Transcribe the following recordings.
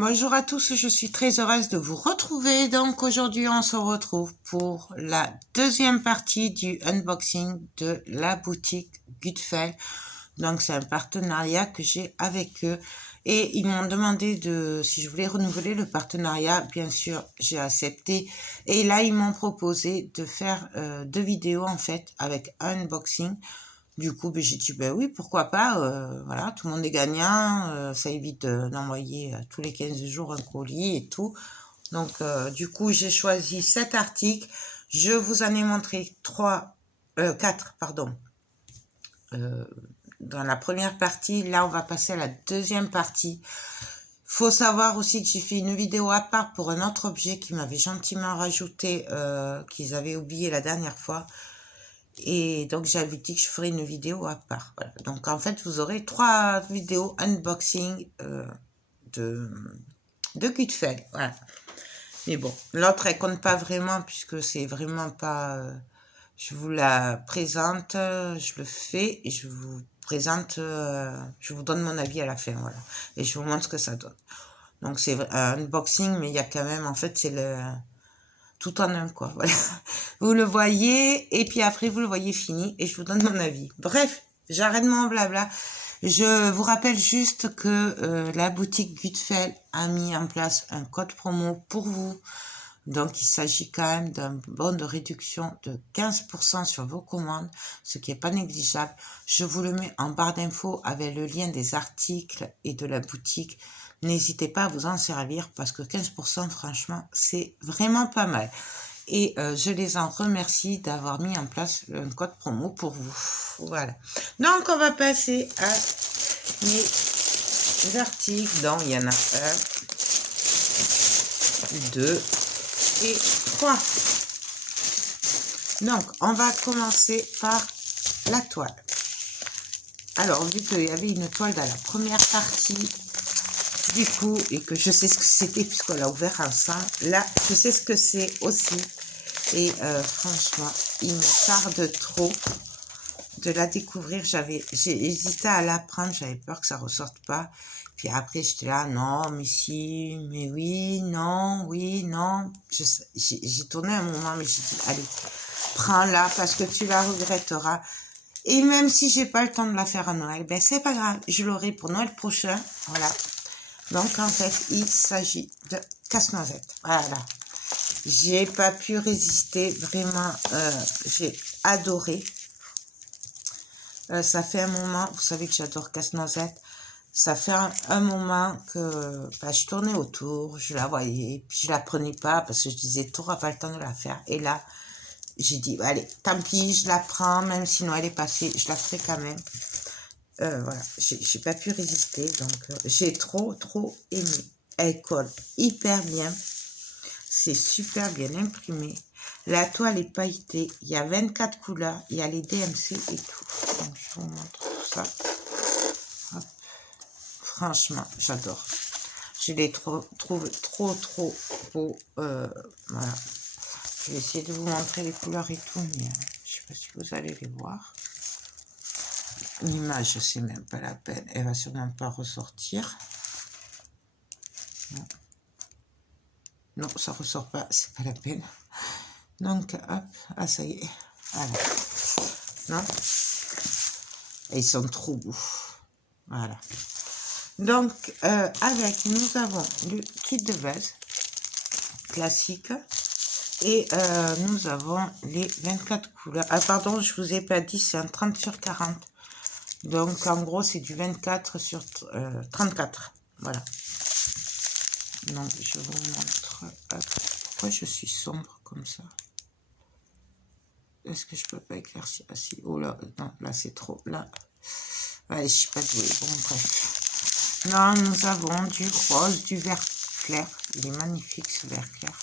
Bonjour à tous, je suis très heureuse de vous retrouver. Donc aujourd'hui, on se retrouve pour la deuxième partie du unboxing de la boutique Gutfeld. Donc c'est un partenariat que j'ai avec eux et ils m'ont demandé si je voulais renouveler le partenariat. Bien sûr, j'ai accepté et là ils m'ont proposé de faire 2 vidéos en fait avec un unboxing. Du coup, ben, j'ai dit, ben oui, pourquoi pas, voilà, tout le monde est gagnant, ça évite d'envoyer tous les 15 jours un colis et tout. Donc, du coup, j'ai choisi cet article. Je vous en ai montré 4, pardon, dans la première partie. Là, on va passer à la deuxième partie. Faut savoir aussi que j'ai fait une vidéo à part pour un autre objet qui m'avait gentiment rajouté, qu'ils avaient oublié la dernière fois. Et donc, j'avais dit que je ferais une vidéo à part. Voilà. Donc, en fait, vous aurez 3 vidéos unboxing de Gutfeld. Voilà. Mais bon, l'autre, elle compte pas vraiment puisque c'est vraiment pas... je vous la présente, je le fais et je vous présente, je vous donne mon avis à la fin. Voilà. Et je vous montre ce que ça donne. Donc, c'est un unboxing, mais il y a quand même... En fait, c'est le... tout en un, quoi. Voilà. Vous le voyez, et puis après, vous le voyez fini, et je vous donne mon avis. Bref, j'arrête mon blabla. Je vous rappelle juste que la boutique Gutfeld a mis en place un code promo pour vous. Donc, il s'agit quand même d'un bon de réduction de 15% sur vos commandes, ce qui n'est pas négligeable. Je vous le mets en barre d'infos avec le lien des articles et de la boutique. N'hésitez pas à vous en servir parce que 15%, franchement, c'est vraiment pas mal. Et je les en remercie d'avoir mis en place un code promo pour vous. Voilà. Donc, on va passer à mes articles. Donc, il y en a 1, 2 et 3. Donc, on va commencer par la toile. Alors, vu qu'il y avait une toile dans la première partie, du coup, et que je sais ce que c'était puisqu'on l'a ouvert ensemble, là, je sais ce que c'est aussi. Et franchement, il me tarde trop de la découvrir. J'ai hésité à la prendre, j'avais peur que ça ressorte pas. Puis après, j'étais là, non, mais si, mais oui, non, oui, non. J'ai tourné un moment, mais j'ai dit, allez, prends-la parce que tu la regretteras. Et même si j'ai pas le temps de la faire à Noël, ben c'est pas grave, je l'aurai pour Noël prochain. Voilà. Donc en fait, il s'agit de casse-noisette. Voilà. J'ai pas pu résister, vraiment, j'ai adoré. Ça fait un moment, vous savez que j'adore casse-noisette. Ça fait un moment que je tournais autour, je la voyais, puis je la prenais pas parce que je disais, tu n'auras pas le temps de la faire. Et là, j'ai dit, allez, tant pis, je la prends, même si Noël est passé, je la ferai quand même. Voilà, j'ai pas pu résister, donc j'ai trop aimé. Elle colle hyper bien. C'est super bien imprimé. La toile est pailletée. Il y a 24 couleurs. Il y a les DMC et tout. Donc, je vous montre tout ça. Hop. Franchement, j'adore. Je les trouve trop beaux. Voilà. Je vais essayer de vous montrer les couleurs et tout, mais je sais pas si vous allez les voir. L'image, c'est même pas la peine. Elle va sûrement pas ressortir. Non. Non, ça ressort pas, c'est pas la peine. Donc, hop, ah ça y est, voilà. Non, et ils sont trop beaux. Voilà. Donc, avec, nous avons le kit de base classique et nous avons les 24 couleurs. Ah pardon, je vous ai pas dit, c'est un 30 sur 40. Donc, en gros, c'est du 24 sur 34. Voilà. Donc, je vous montre. Hop. Pourquoi je suis sombre comme ça? Est-ce que je peux pas éclaircir? Ah si, oh là, non, là c'est trop, là. Ouais, je suis pas douée, bon bref. Là, nous avons du rose, du vert clair. Il est magnifique ce vert clair.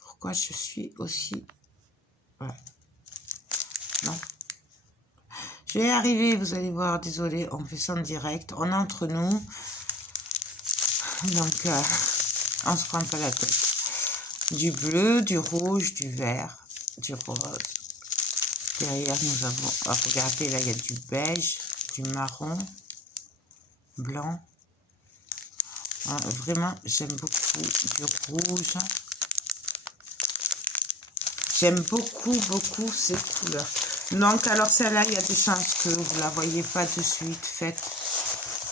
Pourquoi je suis aussi... Ouais. Non. Je vais y arriver, vous allez voir, désolé, on fait ça en direct. On est entre nous. Donc, on se prend pas la tête. Du bleu, du rouge, du vert, du rose. Derrière, nous avons, regardez, là, il y a du beige, du marron, blanc, Hein, vraiment, j'aime beaucoup du rouge. J'aime beaucoup ces couleurs. Donc, alors celle-là, il y a des chances que vous ne la voyez pas de suite faite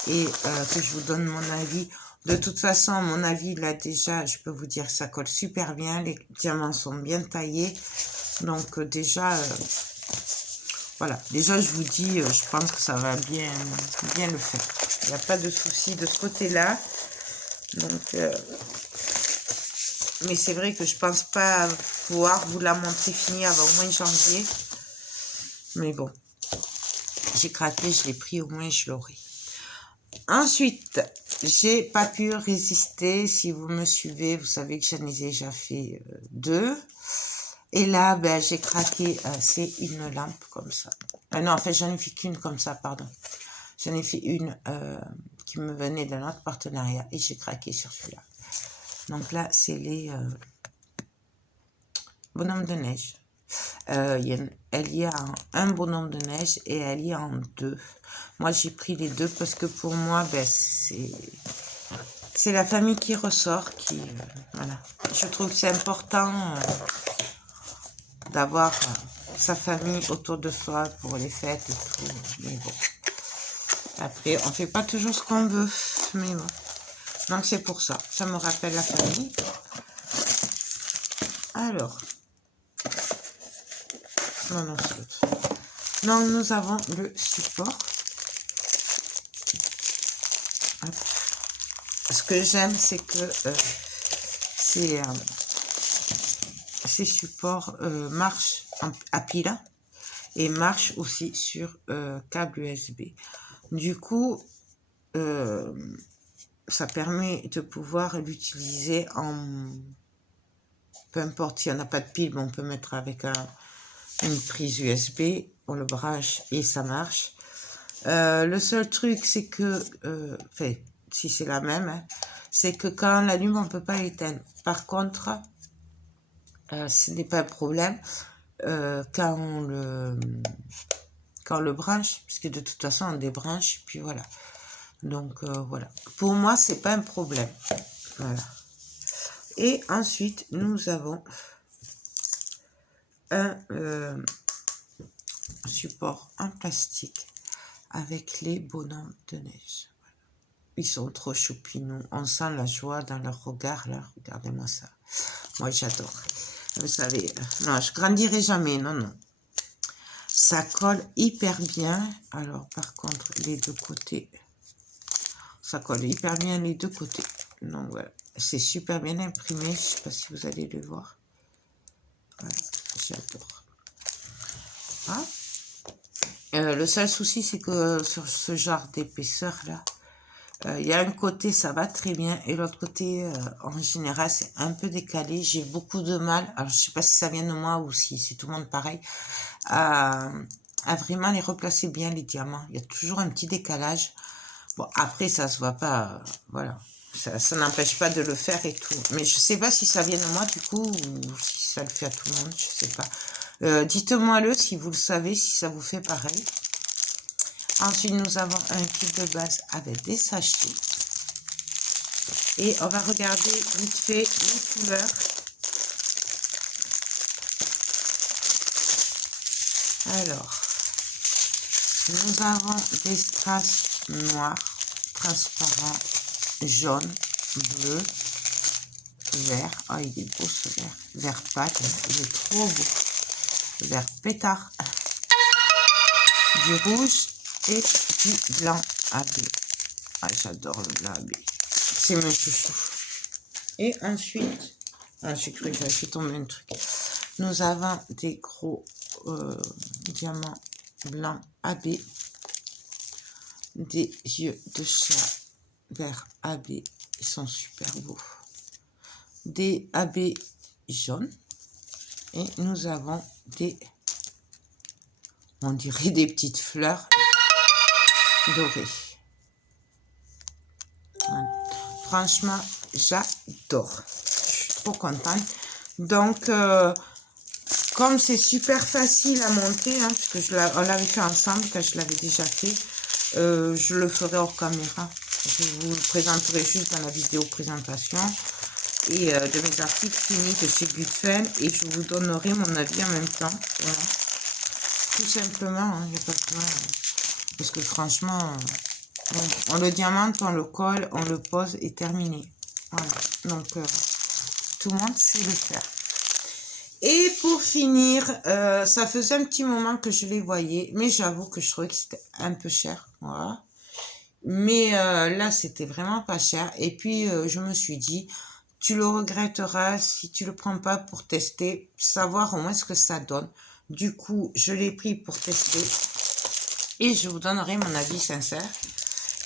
et que je vous donne mon avis. De toute façon, mon avis, là, déjà, je peux vous dire, ça colle super bien. Les diamants sont bien taillés. Donc, déjà, voilà. Déjà, je vous dis, je pense que ça va bien le faire. Il n'y a pas de souci de ce côté-là. Donc, mais c'est vrai que je pense pas pouvoir vous la montrer finie avant au moins janvier. Mais bon, j'ai craqué, je l'ai pris, au moins je l'aurai. Ensuite, j'ai pas pu résister. Si vous me suivez, vous savez que j'en ai déjà fait 2. Et là, ben, j'ai craqué, c'est une lampe comme ça. Non, en fait, j'en ai fait qu'une comme ça, pardon. J'en ai fait une qui me venait d'un autre partenariat et j'ai craqué sur celui-là. Donc là, c'est les bonhommes de neige. Elle y a un bonhomme de neige et elle y a en 2. Moi, j'ai pris les 2 parce que pour moi, ben, c'est la famille qui ressort. Voilà. Je trouve que c'est important d'avoir sa famille autour de soi pour les fêtes et tout. Mais bon. Après, on fait pas toujours ce qu'on veut. Mais bon. Donc, c'est pour ça. Ça me rappelle la famille. Alors. Non, c'est l'autre. Donc, nous avons le support. Ce que j'aime, c'est que ces supports marchent à pile et marchent aussi sur câble USB. Du coup, ça permet de pouvoir l'utiliser en... Peu importe si on n'a pas de pile, mais on peut mettre avec une prise USB, on le branche et ça marche. Le seul truc, c'est que, si c'est la même, hein, c'est que quand on l'allume, on ne peut pas l'éteindre. Par contre, ce n'est pas un problème quand on le branche, puisque de toute façon, on débranche, puis voilà. Donc, voilà. Pour moi, c'est pas un problème. Voilà. Et ensuite, nous avons un support en plastique avec les bonhommes de neige. Ils sont trop choupinous. On sent la joie dans leur regard, là. Regardez-moi ça. Moi, j'adore. Vous savez, non, je grandirai jamais. Non, non. Ça colle hyper bien. Alors, par contre, les deux côtés, ça colle hyper bien les deux côtés. Donc, voilà. C'est super bien imprimé. Je ne sais pas si vous allez le voir. Voilà. J'adore. Ah. Le seul souci, c'est que sur ce genre d'épaisseur-là, il y a un côté, ça va très bien, et l'autre côté, en général, c'est un peu décalé. J'ai beaucoup de mal, alors je sais pas si ça vient de moi ou si c'est tout le monde pareil, à vraiment les replacer bien, les diamants. Il y a toujours un petit décalage. Bon, après, ça se voit pas, voilà. Ça n'empêche pas de le faire et tout. Mais je sais pas si ça vient de moi, du coup, ou si ça le fait à tout le monde, je sais pas. Dites-moi-le si vous le savez, si ça vous fait pareil. Ensuite, nous avons un kit de base avec des sachets. Et on va regarder vite fait les couleurs. Alors, nous avons des strass noirs, transparents, jaunes, bleus, vert. Oh, il est beau ce vert. Vert pâte, il est trop beau. Vert pétard. Du rouge et du blanc AB. Ah, j'adore le blanc AB. C'est mon chouchou. Et ensuite, j'ai cru que j'avais tombé un truc. Nous avons des gros diamants blancs AB. Des yeux de chat vert AB. Ils sont super beaux. Des AB jaunes. Et nous avons des... On dirait des petites fleurs dorées. Voilà. Franchement, j'adore. Je suis trop contente. Donc, comme c'est super facile à monter, hein, parce que on l'avait fait ensemble quand je l'avais déjà fait, je le ferai hors caméra. Je vous le présenterai juste dans la vidéo présentation. Et de mes articles finis de chez Gutfen. Et je vous donnerai mon avis en même temps. Voilà. Tout simplement, il n'y a pas besoin. Parce que franchement, on le diamante, on le colle, on le pose et terminé. Voilà. Donc, tout le monde sait le faire. Et pour finir, ça faisait un petit moment que je les voyais, mais j'avoue que je trouvais que c'était un peu cher, voilà. Mais là, c'était vraiment pas cher. Et puis, je me suis dit, tu le regretteras si tu le prends pas pour tester, savoir au moins ce que ça donne. Du coup, je l'ai pris pour tester et je vous donnerai mon avis sincère.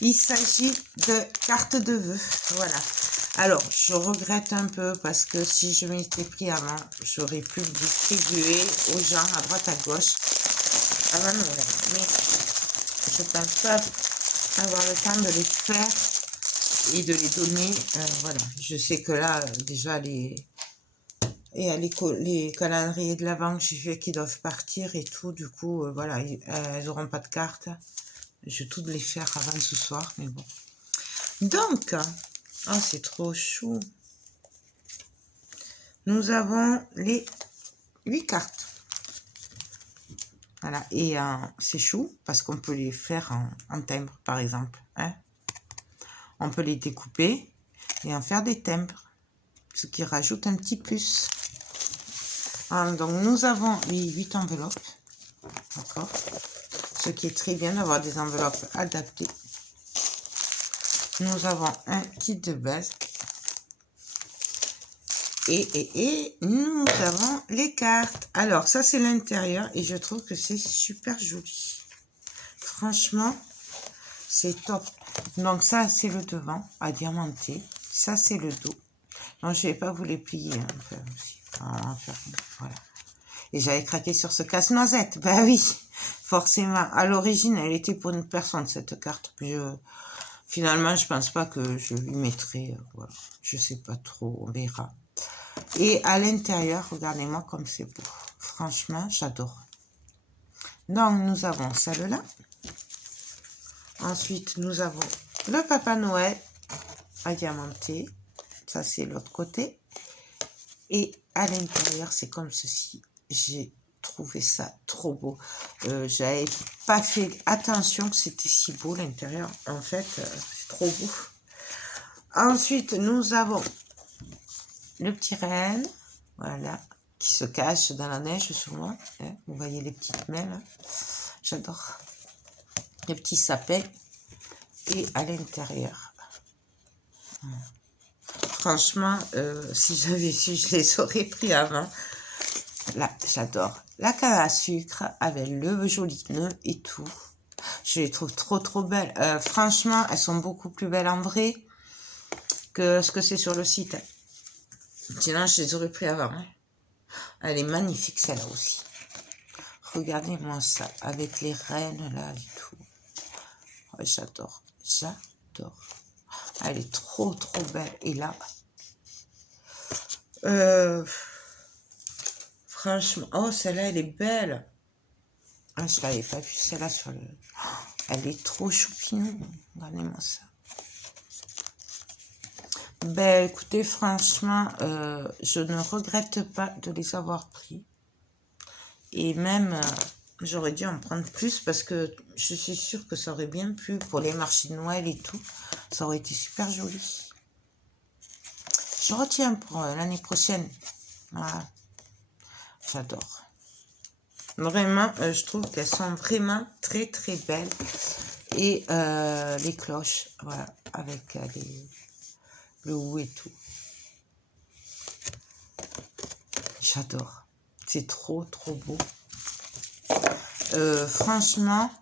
Il s'agit de cartes de vœux, voilà. Alors, je regrette un peu parce que si je m'étais pris avant, j'aurais pu le distribuer aux gens à droite à gauche avant Noël. Mais je ne pense pas avoir le temps de les faire et de les donner. Voilà, je sais que là, déjà, les calendriers de l'Avent que j'ai fait qui doivent partir et tout, du coup, voilà, elles n'auront pas de cartes. Je vais toutes les faire avant ce soir, mais bon. Donc, oh, c'est trop chou. Nous avons les 8 cartes. Voilà, et c'est chou parce qu'on peut les faire en timbre, par exemple. Hein. On peut les découper et en faire des timbres, ce qui rajoute un petit plus. Alors, donc, nous avons les 8 enveloppes. D'accord. Ce qui est très bien d'avoir des enveloppes adaptées. Nous avons un kit de base. Et nous avons les cartes. Alors, ça, c'est l'intérieur et je trouve que c'est super joli. Franchement, c'est top. Donc, ça, c'est le devant à diamanter. Ça, c'est le dos. Donc, je ne vais pas vous les plier un peu aussi. Voilà. Et j'avais craqué sur ce casse-noisette. Ben oui, forcément. À l'origine, elle était pour une personne, cette carte. Puis finalement, je pense pas que je lui mettrai. Voilà. Je sais pas trop, on verra. Et à l'intérieur, regardez-moi comme c'est beau. Franchement, j'adore. Donc, nous avons celle-là. Ensuite, nous avons le Papa Noël à diamanter. Ça, c'est l'autre côté. Et à l'intérieur, c'est comme ceci. J'ai trouvé ça trop beau. J'avais pas fait attention que c'était si beau l'intérieur. En fait, c'est trop beau. Ensuite, nous avons le petit renne, voilà, qui se cache dans la neige souvent. Hein, vous voyez les petites mains là. J'adore. Les petits sapins. Et à l'intérieur. Franchement, si j'avais su, je les aurais pris avant. Là, j'adore. La canne à sucre avec le joli nœud et tout. Je les trouve trop belles. Franchement, elles sont beaucoup plus belles en vrai que ce que c'est sur le site. Sinon, je les aurais pris avant. Hein. Elle est magnifique, celle-là aussi. Regardez-moi ça, avec les reines, là, et tout. Oh, j'adore. J'adore. Elle est trop belle. Et là, franchement, oh, celle-là, elle est belle. Ah, je l'avais pas vue, celle-là, sur le... Oh, elle est trop choupine. Regardez-moi ça. Ben, écoutez, franchement, je ne regrette pas de les avoir pris. Et même, j'aurais dû en prendre plus parce que je suis sûre que ça aurait bien plu pour les marchés de Noël et tout. Ça aurait été super joli. Je retiens pour l'année prochaine. Voilà. J'adore. Vraiment, je trouve qu'elles sont vraiment très belles. Et les cloches, voilà, avec le hou et tout. J'adore. C'est trop beau. Franchement,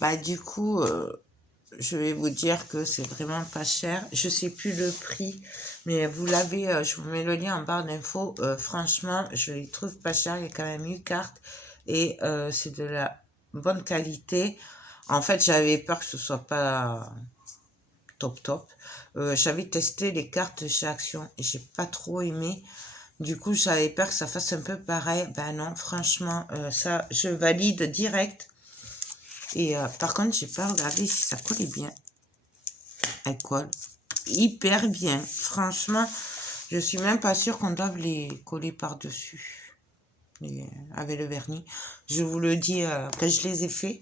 bah du coup, je vais vous dire que c'est vraiment pas cher. Je sais plus le prix, mais vous l'avez, je vous mets le lien en barre d'infos. Franchement, je les trouve pas chers. Il y a quand même 8 cartes et c'est de la bonne qualité. En fait, j'avais peur que ce soit pas top. J'avais testé les cartes chez Action et j'ai pas trop aimé. Du coup, j'avais peur que ça fasse un peu pareil. Ben non, franchement, ça, je valide direct. Et par contre, j'ai pas regardé si ça collait bien. elles collent hyper bien. Franchement, je suis même pas sûre qu'on doive les coller par-dessus avec le vernis. Je vous le dis que je les ai fait.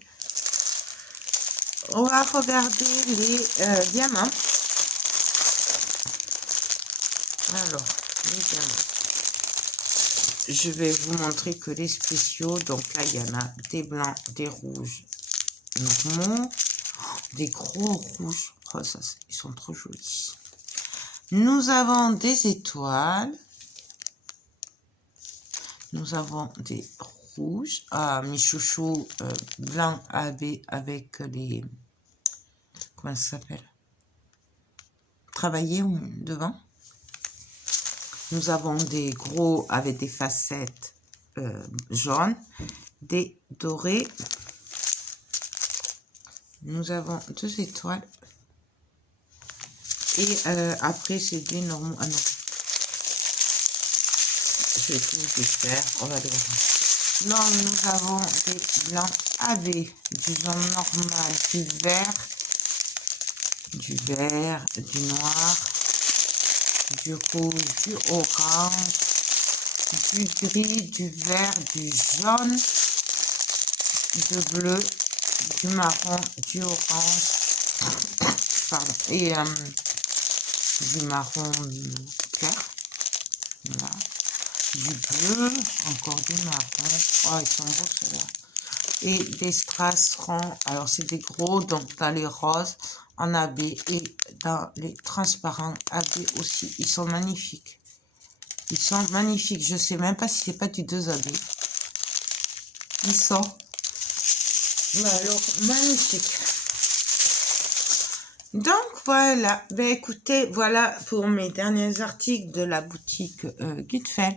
On va regarder les diamants. Alors, les diamants. Je vais vous montrer que les spéciaux, donc là, il y en a des blancs, des rouges normaux, des gros rouges. Oh, ça, ils sont trop jolis. Nous avons des étoiles. Nous avons des rouges. Ah, mes chouchous blancs avec les... Comment ça s'appelle? Travaillés devant. Nous avons des gros avec des facettes jaunes, des dorés. Nous avons 2 étoiles. Et après, c'est des normaux. Ah non. Je vais tout vous faire. On va les voir. Non, nous avons des blancs AB, du jaune normal, du noir, du rouge, du orange, du gris, du vert, du jaune, du bleu, du marron, du orange, pardon, et du marron clair, voilà, du bleu, encore du marron, oh ils sont beaux ceux-là, et des strass ronds, alors c'est des gros, donc dans les roses, en AB et dans les transparents AB aussi, ils sont magnifiques. Ils sont magnifiques, je sais même pas si c'est pas du 2AB. Ils sont alors magnifiques. Donc voilà, ben écoutez, voilà pour mes derniers articles de la boutique Gutfeld.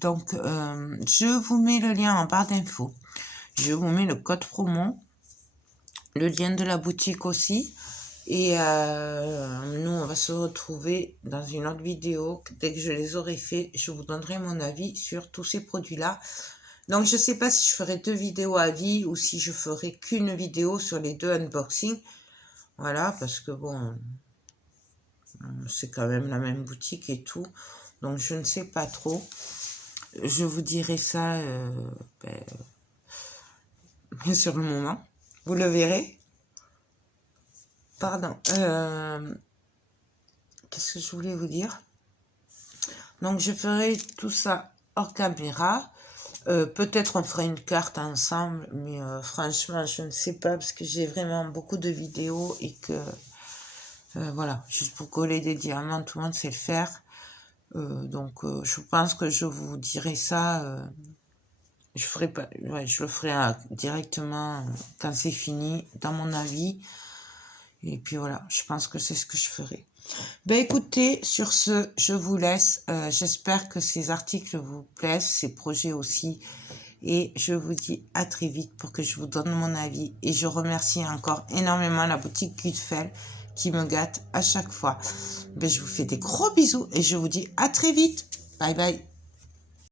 Donc je vous mets le lien en barre d'infos. Je vous mets le code promo, le lien de la boutique aussi. Et nous, on va se retrouver dans une autre vidéo. Dès que je les aurai fait, je vous donnerai mon avis sur tous ces produits-là. Donc, je ne sais pas si je ferai 2 vidéos avis ou si je ferai qu'une vidéo sur les 2 unboxings. Voilà, parce que bon, c'est quand même la même boutique et tout. Donc, je ne sais pas trop. Je vous dirai ça sur le moment. Vous le verrez. Pardon. Qu'est-ce que je voulais vous dire? Donc, je ferai tout ça hors caméra. Peut-être on fera une carte ensemble, mais franchement, je ne sais pas, parce que j'ai vraiment beaucoup de vidéos et que, voilà, juste pour coller des diamants, tout le monde sait le faire. Donc, je pense que je vous dirai ça. Je ferai pas, ouais, je le ferai directement quand c'est fini, dans mon avis. Et puis voilà, je pense que c'est ce que je ferai. Ben écoutez, sur ce, je vous laisse. J'espère que ces articles vous plaisent, ces projets aussi. Et je vous dis à très vite pour que je vous donne mon avis. Et je remercie encore énormément la boutique Gutfeld qui me gâte à chaque fois. Ben, je vous fais des gros bisous et je vous dis à très vite. Bye bye.